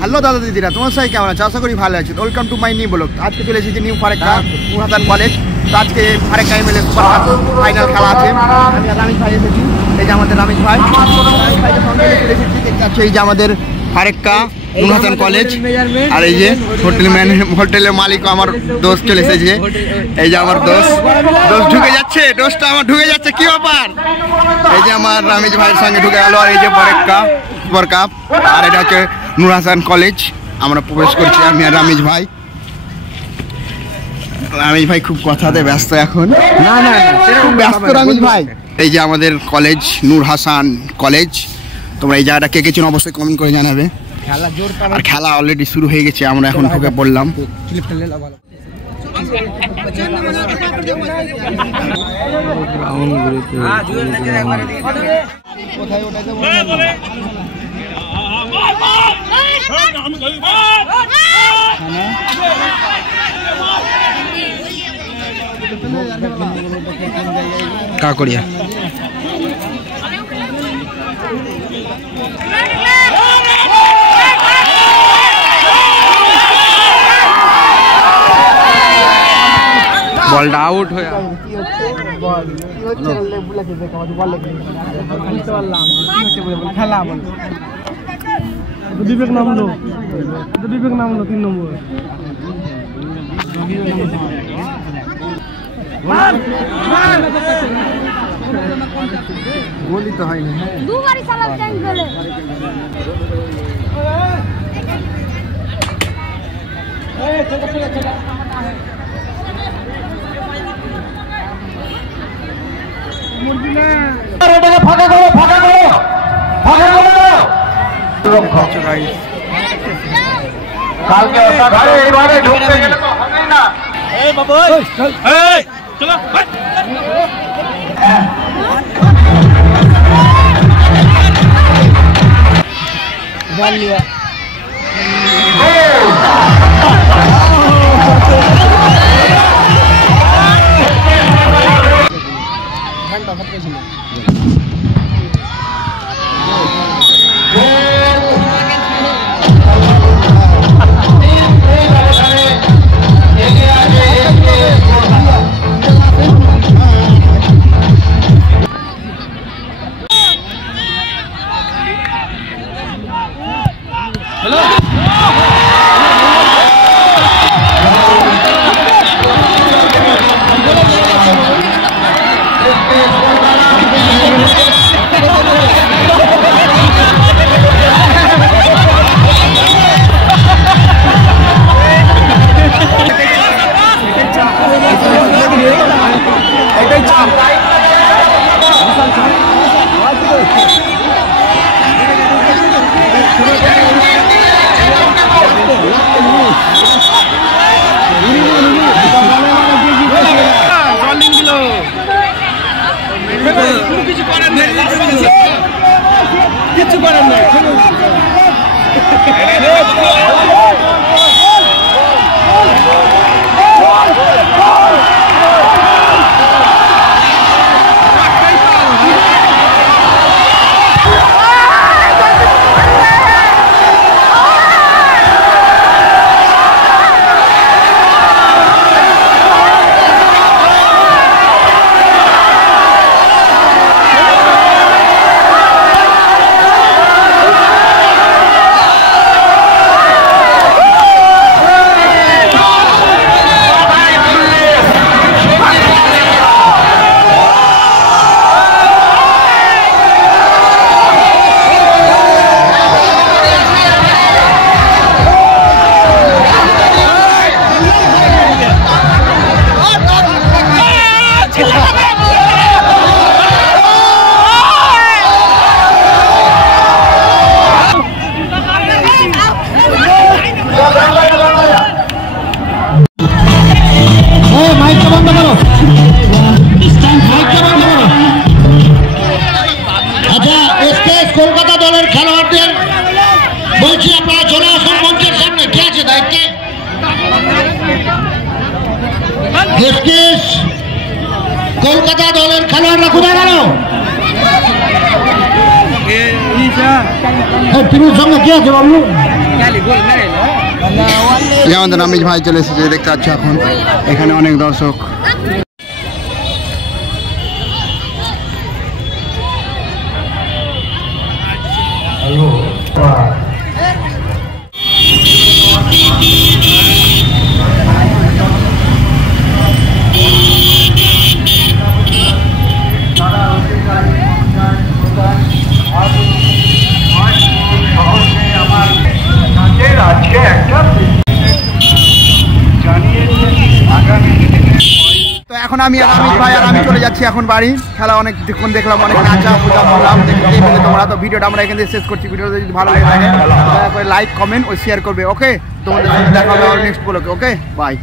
Hello দাদা দিদিরা, তোমার সবাই কেমন আছে? আশা করি ভালো আছে। Welcome to my new blog. আজকে চলে এসেছি নিউ ফারাক্কা নুরহাসান কলেজ। তো আজকে ফারাক্কা এমএলএ ফাইনাল খেলা আছে। আমি রামিজ ভাই এসেছি, এই যে আমাদের রামিজ ভাই ভাইকে সঙ্গে চলে এসেছি। দেখতে পাচ্ছি এই যে আমাদের ফারাক্কা নুরহাসান কলেজ, আর এই যে হোটেলের মালিক আমার দোস্ত চলে এসেছে। এই যে আমার দোস্ত ঢুকে যাচ্ছে, দোস্তটা আমার ঢুকে যাচ্ছে, কি ব্যাপার? এই যে আমার রামিজ ভাইয়ের সঙ্গে ঢুকে গেল। আর এই যে ফারাক্কা সুপার কাপ, আর এটা হচ্ছে নুরহাসান কলেজ। আমরা প্রবেশ করছি, আমি আর রামিজ ভাই। রামিজ ভাই খুব কথাতে ব্যস্ত এখন। না না খুব ব্যস্ত রামিজ ভাই। এই যে আমাদের কলেজ নুরহাসান কলেজ। তোমরা এই জায়গাটা কে কে চেনো অবশ্যই কমেন্ট করে জানাবে। আর খেলা অলরেডি শুরু হয়ে গেছে, আমরা এখন ঢুকে পড়লাম। কাকড়িয়া বলটা আউট হয়ে খেলা বিবেক নামলো 3 নম্বর। গোলই তো হয় না, দুবারই সালাম চেঞ্জ হলো। কালকে ঘরে এইভাবে ঢুকতে গেলে তো হবেই না। এই বাবু এই চলো বল লিয়া ঘন্টা ফটকে ছিল। কিছু করার নাই। কলকাতা দলের খেলোয়াড়দের বলছি আপনারা চলে আসুন মঞ্চের সামনে। কে আছে দায়িত্বে? কলকাতা দলের খেলোয়াড়রা কোথায় গেল? টিমের সঙ্গে কে আছে বাবু? এই আমাদের রামিজ ভাই চলে এসেছে, দেখতে পাচ্ছ এখন এখানে অনেক দর্শক। তো এখন আমি আর রামিজ ভাই আর আমি চলে যাচ্ছি এখন বাড়ি। খেলা অনেক দেখলাম, অনেক নাচা পূজা করলাম, দেখতে তোমরা। তো ভিডিওটা আমরা এখান থেকে শেষ করছি। ভিডিওটা যদি ভালো লাগে থাকে লাইক কমেন্ট ও শেয়ার করবে। ওকে, তোমাদের সাথে দেখা হবে নেক্সট ব্লগে। ওকে, বাই।